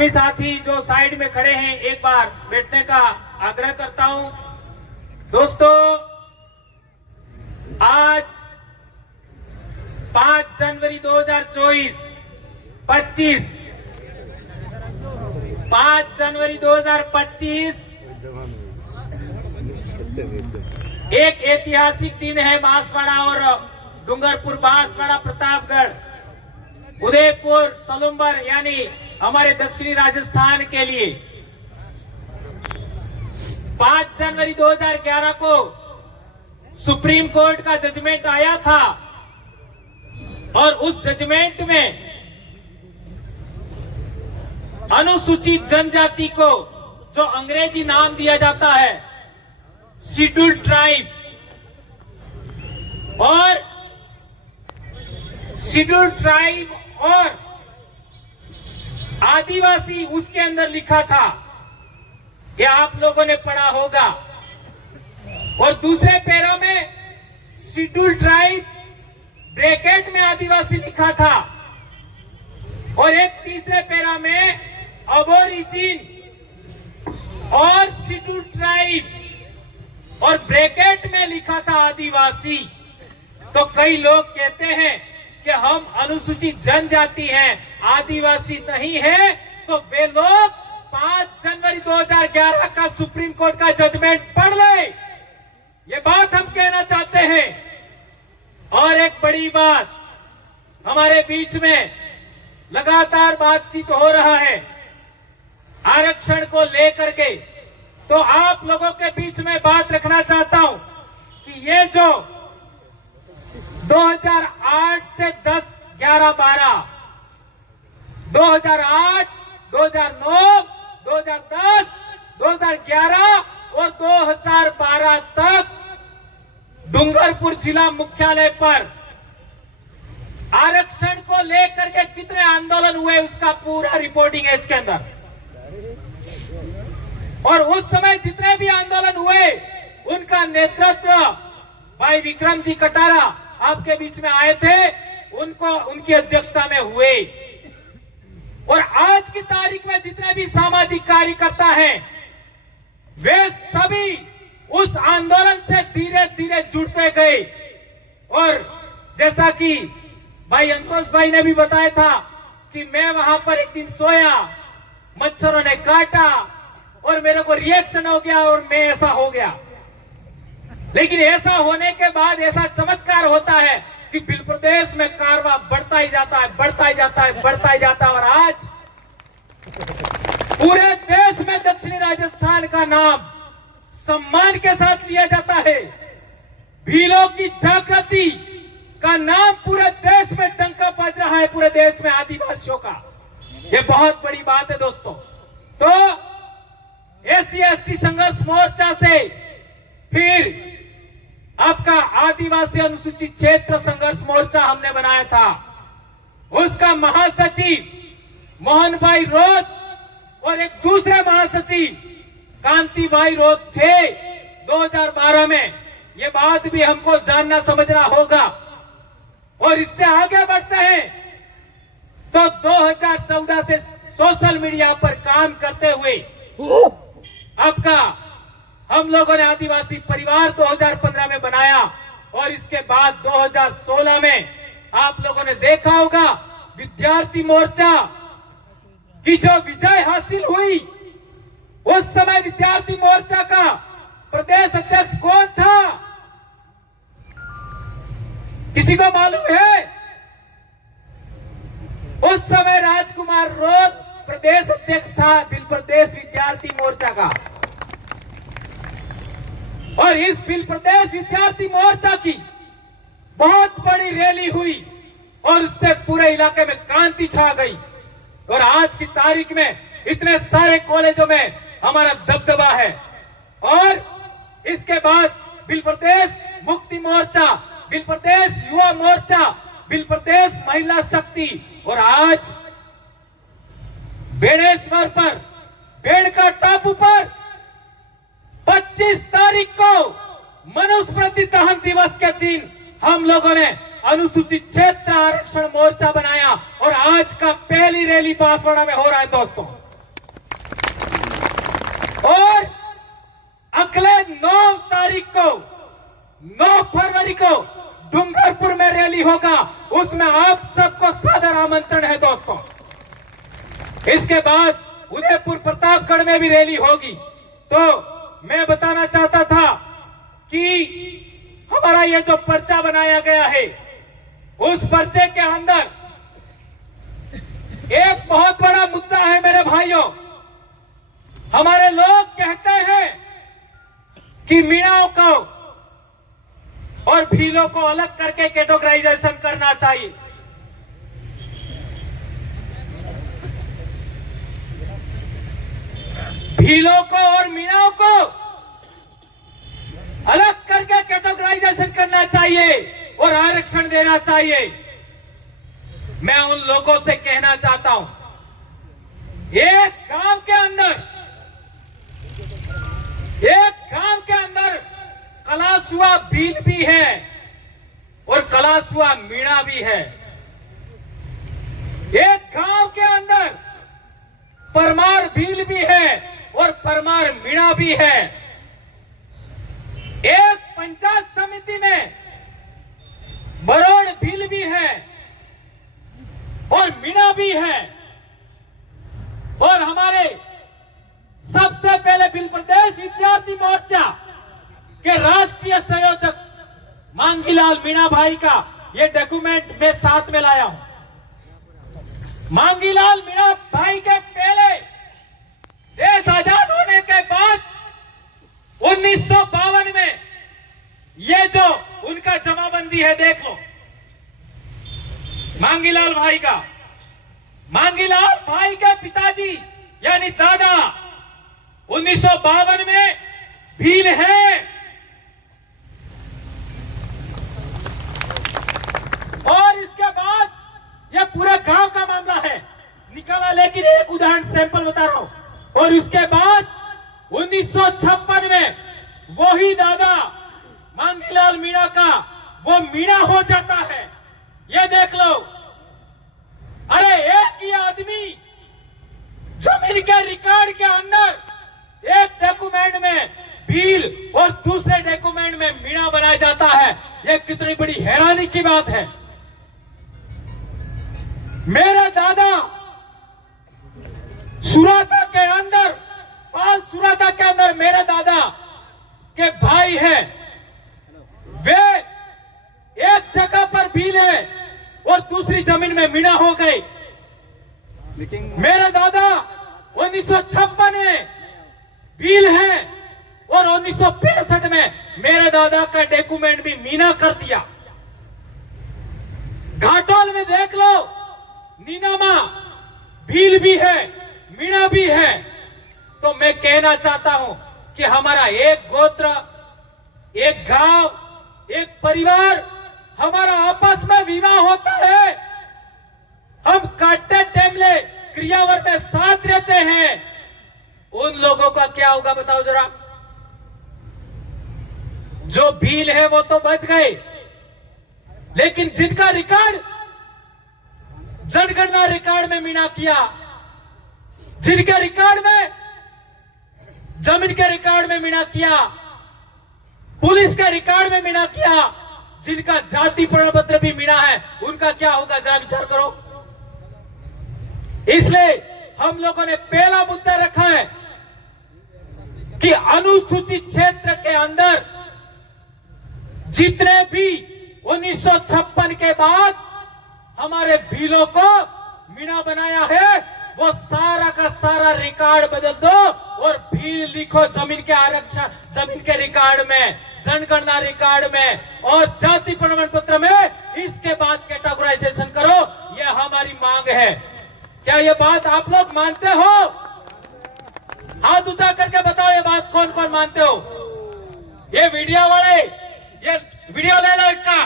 सभी साथी जो साइड में खड़े हैं एक बार बैठने का आग्रह करता हूं। दोस्तों, आज 5 जनवरी 2024 5 जनवरी 2025 एक ऐतिहासिक दिन है। बांसवाड़ा और डूंगरपुर, बांसवाड़ा, प्रतापगढ़, उदयपुर, सलूम्बर यानी हमारे दक्षिणी राजस्थान के लिए 5 जनवरी 2011 को सुप्रीम कोर्ट का जजमेंट आया था और उस जजमेंट में अनुसूचित जनजाति को जो अंग्रेजी नाम दिया जाता है शेड्यूल्ड ट्राइब, और शेड्यूल्ड ट्राइब और आदिवासी उसके अंदर लिखा था, ये आप लोगों ने पढ़ा होगा। और दूसरे पैरा में शेड्यूल्ड ट्राइब ब्रैकेट में आदिवासी लिखा था और एक तीसरे पैरा में अबोरिजिन और शेड्यूल्ड ट्राइब और ब्रैकेट में लिखा था आदिवासी। तो कई लोग कहते हैं कि हम अनुसूचित जनजाति हैं, आदिवासी नहीं है, तो वे लोग 5 जनवरी 2011 का सुप्रीम कोर्ट का जजमेंट पढ़ ले, ये बात हम कहना चाहते हैं। और एक बड़ी बात, हमारे बीच में लगातार बातचीत हो रहा है आरक्षण को लेकर के, तो आप लोगों के बीच में बात रखना चाहता हूं कि ये जो 2008 से 10, 11, 12, 2008, 2009, 2010, 2011 और 2012 तक डूंगरपुर जिला मुख्यालय पर आरक्षण को लेकर के कितने आंदोलन हुए उसका पूरा रिपोर्टिंग है इसके अंदर। और उस समय जितने भी आंदोलन हुए उनका नेतृत्व भाई विक्रम जी कटारा आपके बीच में आए थे, उनकी अध्यक्षता में हुए। और आज की तारीख में जितने भी सामाजिक कार्यकर्ता हैं वे सभी उस आंदोलन से धीरे धीरे जुड़ते गए। और जैसा कि भाई अंकुश भाई ने भी बताया था कि मैं वहां पर एक दिन सोया, मच्छरों ने काटा और मेरे को रिएक्शन हो गया और मैं ऐसा हो गया। लेकिन ऐसा होने के बाद ऐसा चमत्कार होता है कि बिल प्रदेश में कारवा बढ़ता ही जाता है, बढ़ता ही जाता है, बढ़ता ही जाता है। और आज पूरे देश में दक्षिणी राजस्थान का नाम सम्मान के साथ लिया जाता है। भीलों की जागृति का नाम पूरे देश में डंका बज रहा है, पूरे देश में आदिवासियों का। ये बहुत बड़ी बात है दोस्तों। तो SC/ST संघर्ष मोर्चा से फिर आपका आदिवासी अनुसूचित क्षेत्र संघर्ष मोर्चा हमने बनाया था। उसका महासचिव मोहन भाई रोत और एक दूसरे महासचिव कांति भाई रोत थे 2012 में। ये बात भी हमको जानना समझना होगा। और इससे आगे बढ़ते हैं तो 2014 से सोशल मीडिया पर काम करते हुए आपका हम लोगों ने आदिवासी परिवार 2015 में बनाया। और इसके बाद 2016 में आप लोगों ने देखा होगा विद्यार्थी मोर्चा की जो विजय हासिल हुई, उस समय विद्यार्थी मोर्चा का प्रदेश अध्यक्ष कौन था? किसी को मालूम है? उस समय राजकुमार रोत प्रदेश अध्यक्ष था बिल प्रदेश विद्यार्थी मोर्चा का। और इस बिल प्रदेश विद्यार्थी मोर्चा की बहुत बड़ी रैली हुई और उससे पूरे इलाके में क्रांति छा गई। और आज की तारीख में इतने सारे कॉलेजों में हमारा दबदबा है। और इसके बाद बिल प्रदेश मुक्ति मोर्चा, बिल प्रदेश युवा मोर्चा, बिल प्रदेश महिला शक्ति, और आज बेड़ेश्वर पर, बेड़का टापू पर 25 तारीख को मनुस्मृति दहन दिवस के दिन हम लोगों ने अनुसूचित क्षेत्र आरक्षण मोर्चा बनाया और आज का पहली रैली बांसवाड़ा में हो रहा है दोस्तों। 9 तारीख को 9 फरवरी को डूंगरपुर में रैली होगा, उसमें आप सबको सादर आमंत्रण है दोस्तों। इसके बाद उदयपुर प्रतापगढ़ में भी रैली होगी। तो मैं बताना चाहता था कि हमारा ये जो पर्चा बनाया गया है, उस पर्चे के अंदर एक बहुत बड़ा मुद्दा है मेरे भाइयों। हमारे लोग कहते हैं कि मीणाओं को और भीलों को अलग करके कैटेगराइजेशन करना चाहिए। भीलों को और मीणाओं को अलग करके कैटेगराइजेशन करना चाहिए और आरक्षण देना चाहिए। मैं उन लोगों से कहना चाहता हूं, एक गांव के अंदर कलासुआ भील भी है और कलासुआ मीणा भी है। एक गांव के अंदर परमार भील भी है और परमार मीणा भी है। एक पंचायत समिति में बरोड़ भील भी है और मीणा भी है। और हमारे सबसे पहले भील प्रदेश विद्यार्थी मोर्चा के राष्ट्रीय संयोजक मांगीलाल मीणा भाई का ये डॉक्यूमेंट मैं साथ में लाया हूं। मांगीलाल मीणा भाई के पहले देश आजाद होने के बाद 1952 में ये जो उनका जमाबंदी है, देख लो मांगीलाल भाई का। मांगीलाल भाई के पिताजी यानी दादा 1952 में भील है और इसके बाद यह पूरे गांव का मामला है निकाला, लेकिन एक उदाहरण सैंपल बता रहा हूं। और उसके बाद 1956 में वही दादा मांगीलाल मीणा का वो मीणा हो जाता है। ये देख लो, अरे एक ही आदमी जमीन के रिकॉर्ड के अंदर एक डॉक्यूमेंट में भील और दूसरे डॉक्यूमेंट में मीणा बनाया जाता है। यह कितनी बड़ी हैरानी की बात है। मेरे दादा सुराता के अंदर, पाल सुराता के अंदर मेरे दादा के भाई है, वे एक जगह पर भील है और दूसरी जमीन में मीणा हो गई। मेरे दादा 1956 में भील है और 1965 में मेरे दादा का डॉक्यूमेंट भी मीणा कर दिया। घाटोल में देख लो, नीनामा भील भी है, मीणा भी है। तो मैं कहना चाहता हूं कि हमारा एक गोत्र, एक गांव, एक परिवार, हमारा आपस में विवाह होता है, हम काटते टेमले क्रियावर में साथ रहते हैं। उन लोगों का क्या होगा बताओ जरा। जो भील है वो तो बच गए, लेकिन जिनका रिकॉर्ड जनगणना रिकॉर्ड में मीणा किया, जिनके रिकॉर्ड में, जमीन के रिकॉर्ड में मीणा किया, पुलिस के रिकॉर्ड में मीणा किया, जिनका जाति प्रमाण पत्र भी मीणा है, उनका क्या होगा जरा विचार करो। इसलिए हम लोगों ने पहला मुद्दा रखा है कि अनुसूचित क्षेत्र के अंदर जितने भी 1956 के बाद हमारे भीलों को मीणा बनाया है, वो सारा का सारा रिकॉर्ड बदल दो और भील लिखो जमीन के आरक्षण, जमीन के रिकॉर्ड में, जनगणना रिकॉर्ड में और जाति प्रमाण पत्र में। इसके बाद कैटेगराइजेशन करो, यह हमारी मांग है। क्या यह बात आप लोग मानते हो? हाथ ऊंचा करके बताओ, ये बात कौन कौन मानते हो? ये वीडियो वाले, ये वीडियो ले लो, इसका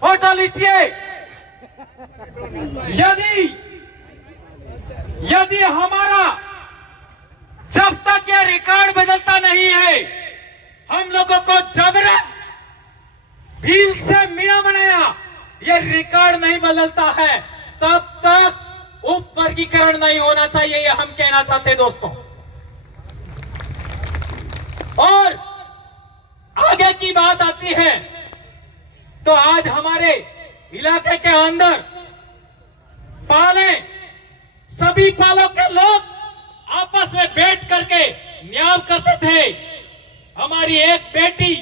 फोटो लीजिए। यदि हमारा जब तक यह रिकॉर्ड बदलता नहीं है, हम लोगों को जबरन भील से मीणा बनाया, यह रिकॉर्ड नहीं बदलता है, तब तक उप वर्गीकरण नहीं होना चाहिए, यह हम कहना चाहते हैं दोस्तों। और की बात आती है तो आज हमारे इलाके के अंदर पाले सभी पालों के लोग आपस में बैठ करके न्याय करते थे। हमारी एक बेटी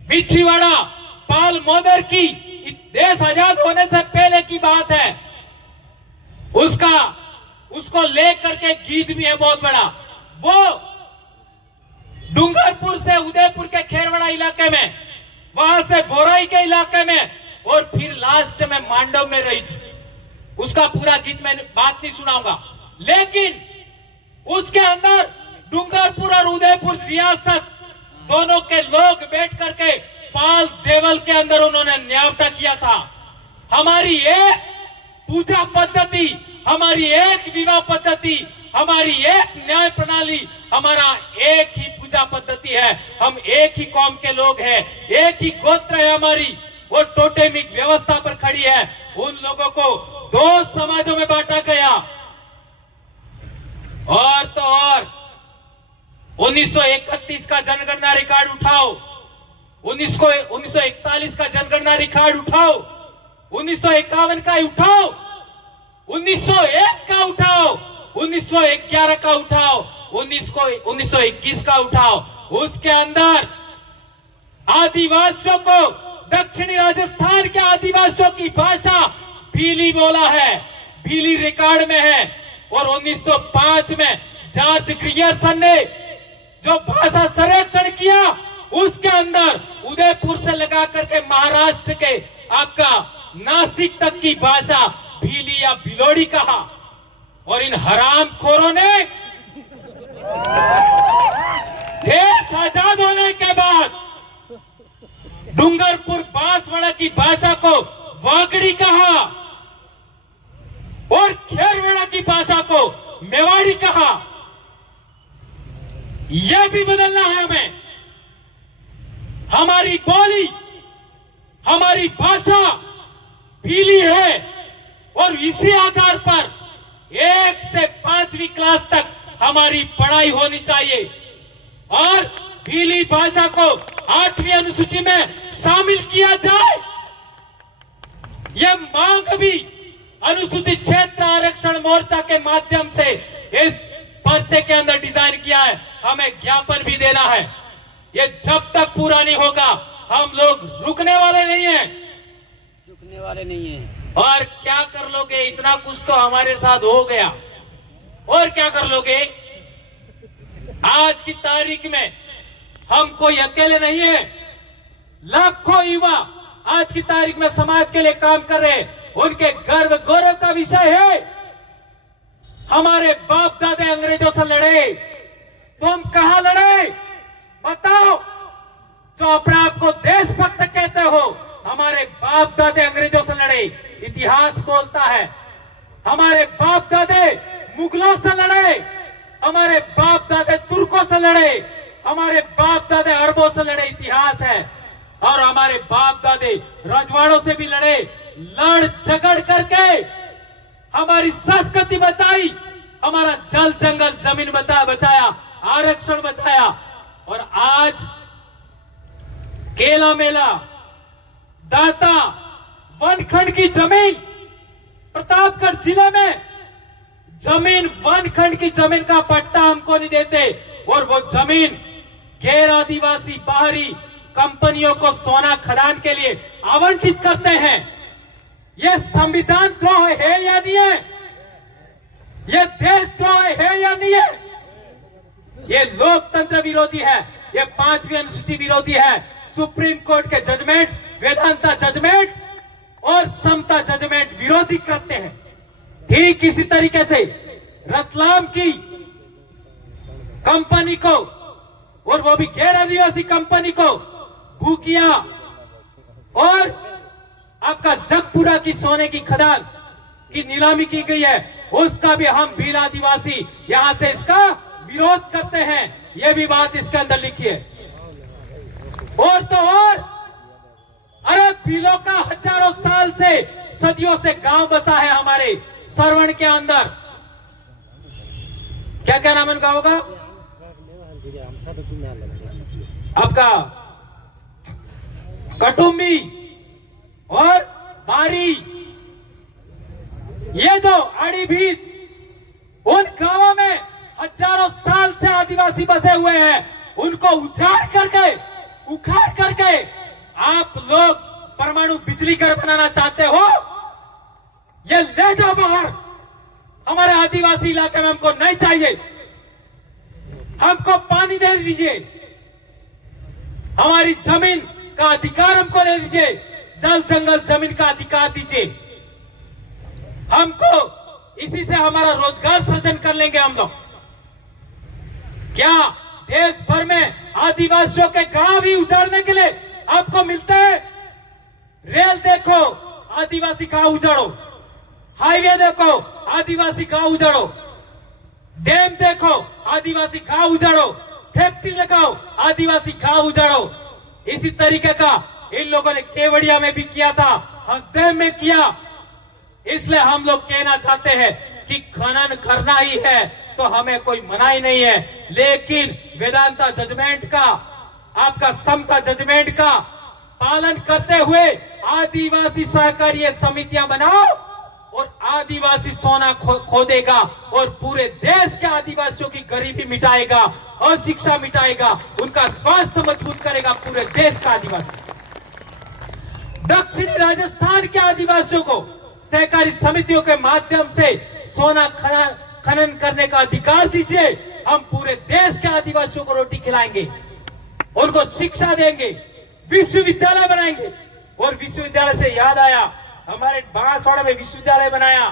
बिच्छीवाड़ा पाल मोदर की देश आजाद होने से पहले की बात है, उसको लेकर के गीत भी है बहुत बड़ा। वो डूंगरपुर से उदयपुर के खेरवाड़ा इलाके में, वहां से बोराई के इलाके में और फिर लास्ट में मांडव में रही थी। उसका पूरा गीत मैं बात नहीं सुनाऊंगा, लेकिन उसके अंदर डूंगरपुर और उदयपुर रियासत दोनों के लोग बैठ करके पाल देवल के अंदर उन्होंने न्यायता किया था। हमारी एक पूजा पद्धति, हमारी एक विवाह पद्धति, हमारी एक न्याय प्रणाली, हमारा एक ही पूजा पद्धति है। हम एक ही कौम के लोग हैं, एक ही गोत्र है हमारी, वो टोटेमिक व्यवस्था पर खड़ी है। उन लोगों को दो समाजों में बांटा गया। और तो और 1931 का जनगणना रिकॉर्ड उठाओ, 1941 का जनगणना रिकॉर्ड उठाओ, 1951 का उठाओ, 1901 का उठाओ, 1911 का उठाओ, 1921 का उठाओ। उसके अंदर आदिवासियों को, दक्षिणी राजस्थान के आदिवासियों की भाषा भीली बोला है, भीली रिकॉर्ड में है। और 1905 में जॉर्ज ग्रियर्सन ने जो भाषा सर्वेक्षण किया, उसके अंदर उदयपुर से लगा करके महाराष्ट्र के आपका नासिक तक की भाषा भीली या भिलोड़ी कहा। और इन हरामखोरों ने देश आजाद होने के बाद डूंगरपुर बांसवाड़ा की भाषा को वागड़ी कहा और खेरवाड़ा की भाषा को मेवाड़ी कहा। यह भी बदलना है हमें। हमारी बोली, हमारी भाषा भीली है और इसी आधार पर 1 से 5वीं क्लास तक हमारी पढ़ाई होनी चाहिए और भीली भाषा को 8वीं अनुसूची में शामिल किया जाए। यह मांग भी अनुसूचित क्षेत्र आरक्षण मोर्चा के माध्यम से इस पर्चे के अंदर डिजाइन किया है। हमें ज्ञापन भी देना है। ये जब तक पूरा नहीं होगा हम लोग रुकने वाले नहीं हैं। और क्या कर लोगे? इतना कुछ तो हमारे साथ हो गया, और क्या कर लोगे? आज की तारीख में हम कोई अकेले नहीं है। लाखों युवा आज की तारीख में समाज के लिए काम कर रहे हैं। उनके गर्व गौरव का विषय है। हमारे बाप दादे अंग्रेजों से लड़े, तुम कहां लड़े? बताओ। जो अपने आप को देशभक्त कहते हो, हमारे बाप दादे अंग्रेजों से लड़े। इतिहास बोलता है हमारे बाप दादे मुगलों से लड़े, हमारे बाप दादे तुर्कों से लड़े, हमारे बाप दादे अरबों से लड़े। इतिहास है। और हमारे बाप दादे रजवाड़ों से भी लड़े। लड़ झगड़ करके हमारी संस्कृति बचाई, हमारा जल जंगल जमीन बचाया, आरक्षण बचाया। और आज केला मेला, दाता, वनखंड की जमीन, प्रतापगढ़ जिले में जमीन, वनखंड की जमीन का पट्टा हमको नहीं देते और वो जमीन गैर आदिवासी बाहरी कंपनियों को सोना खदान के लिए आवंटित करते हैं। ये संविधान द्रोह है या नहीं है? ये देशद्रोह है या नहीं है? ये लोकतंत्र विरोधी है, ये 5वीं अनुसूची विरोधी है। सुप्रीम कोर्ट के जजमेंट, वेदांता जजमेंट और समता जजमेंट विरोधी करते हैं। ठीक इसी तरीके से रतलाम की कंपनी को, और वो भी गैर आदिवासी कंपनी को, भूकिया और आपका जगपुरा की सोने की खदान की नीलामी की गई है, उसका भी हम भील आदिवासी यहां से इसका विरोध करते हैं। यह भी बात इसके अंदर लिखी है। और तो और, अरे भीलों का हजारों साल से, सदियों से गांव बसा है हमारे सरवण के अंदर। क्या क्या नाम है उन गांवों का? आपका कटुम्बी और बारी, ये जो आड़ीभीत, उन गांवों में हजारों साल से आदिवासी बसे हुए हैं, उनको उजाड़ करके, उखाड़ करके आप लोग परमाणु बिजली घर बनाना चाहते हो। ये ले जाओ बाहर, हमारे आदिवासी इलाके में हमको नहीं चाहिए। हमको पानी दे दीजिए, हमारी जमीन का अधिकार हमको दे दीजिए, जल जंगल जमीन का अधिकार दीजिए हमको। इसी से हमारा रोजगार सृजन कर लेंगे हम लोग। क्या देश भर में आदिवासियों के गांव भी उजाड़ने के लिए आपको मिलते हैं? रेल देखो, आदिवासी गांव उजाड़ो, हाईवे देखो, आदिवासी गांव उजाड़ो, डैम देखो, आदिवासी गांव उजाड़ो, फैक्ट्री लगाओ, आदिवासी गांव उजाड़ो। इसी तरीके का इन लोगों ने केवड़िया में भी किया था, हसदेव में किया। इसलिए हम लोग कहना चाहते हैं कि खनन करना ही है तो हमें कोई मनाही नहीं है, लेकिन वेदांता जजमेंट का, आपका समता जजमेंट का पालन करते हुए आदिवासी सहकारी समितियां बनाओ और आदिवासी सोना खोदेगा और पूरे देश के आदिवासियों की गरीबी मिटाएगा और शिक्षा मिटाएगा, उनका स्वास्थ्य मजबूत करेगा पूरे देश का आदिवासी। दक्षिणी राजस्थान के आदिवासियों को सहकारी समितियों के माध्यम से सोना खनन करने का अधिकार दीजिए। हम पूरे देश के आदिवासियों को रोटी खिलाएंगे, उनको शिक्षा देंगे, विश्वविद्यालय बनाएंगे। और विश्वविद्यालय से याद आया, हमारे बांसवाड़ा में विश्वविद्यालय बनाया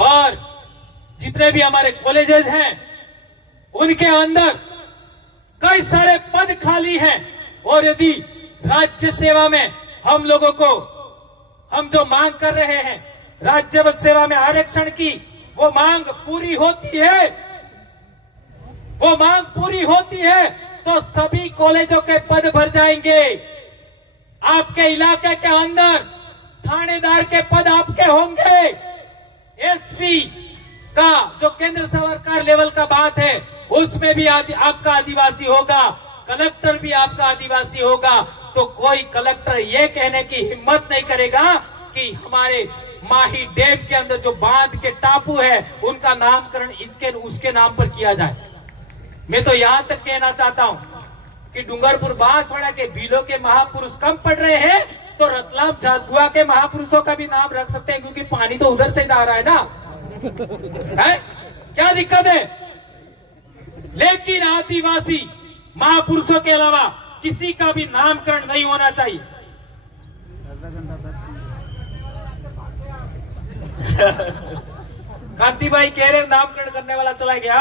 और जितने भी हमारे कॉलेजेस हैं उनके अंदर कई सारे पद खाली हैं। और यदि राज्य सेवा में हम लोगों को, हम जो मांग कर रहे हैं राज्य सेवा में आरक्षण की, वो मांग पूरी होती है, वो मांग पूरी होती है तो सभी कॉलेजों के पद भर जाएंगे। आपके इलाके के अंदर थानेदार के पद आपके होंगे, एसपी का जो केंद्र सरकार लेवल का बात है उसमें भी आपका आदिवासी होगा, कलेक्टर भी आपका आदिवासी होगा। तो कोई कलेक्टर ये कहने की हिम्मत नहीं करेगा कि हमारे माही डैम के अंदर जो बांध के टापू है उनका नामकरण इसके उसके नाम पर किया जाए। मैं तो यहां तक कहना चाहता हूं कि डूंगरपुर बांसवाड़ा के भीलों के महापुरुष कम पड़ रहे हैं तो रतलाम झाबुआ के महापुरुषों का भी नाम रख सकते हैं, क्योंकि पानी तो उधर से ही आ रहा है ना, है? क्या दिक्कत है? लेकिन आदिवासी महापुरुषों के अलावा किसी का भी नामकरण नहीं होना चाहिए। कांति भाई कह रहे नामकरण करने वाला चला गया।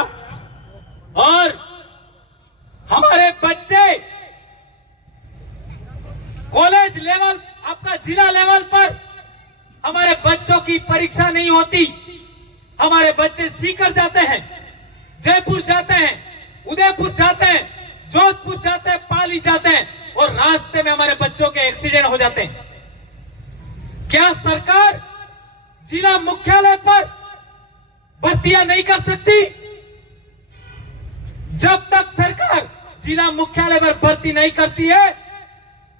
और हमारे बच्चे कॉलेज लेवल, आपका जिला लेवल पर हमारे बच्चों की परीक्षा नहीं होती। हमारे बच्चे सीकर जाते हैं, जयपुर जाते हैं, उदयपुर जाते हैं, जोधपुर जाते हैं, पाली जाते हैं और रास्ते में हमारे बच्चों के एक्सीडेंट हो जाते हैं। क्या सरकार जिला मुख्यालय पर भर्तियां नहीं कर सकती? जब तक सरकार जिला मुख्यालय पर भर्ती नहीं करती है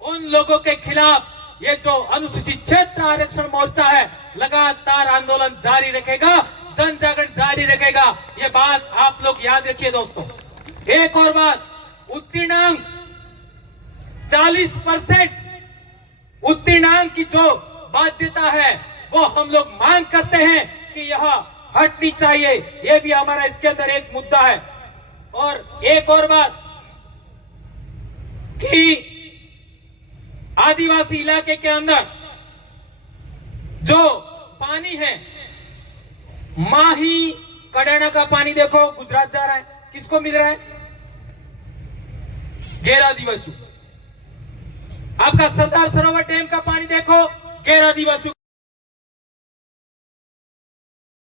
उन लोगों के खिलाफ ये जो अनुसूचित क्षेत्र आरक्षण मोर्चा है लगातार आंदोलन जारी रखेगा, जन जागरण जारी रखेगा। ये बात आप लोग याद रखिए दोस्तों। एक और बात, उत्तीर्णांक 40% उत्तीर्णांक की जो बाध्यता है वो हम लोग मांग करते हैं कि यह हटनी चाहिए। यह भी हमारा इसके अंदर एक मुद्दा है। और एक और बात कि आदिवासी इलाके के अंदर जो पानी है, माही कड़ाना का पानी देखो गुजरात जा रहा है, किसको मिल रहा है? गैर आदिवासी। आपका सरदार सरोवर डैम का पानी देखो, गैर आदिवासी।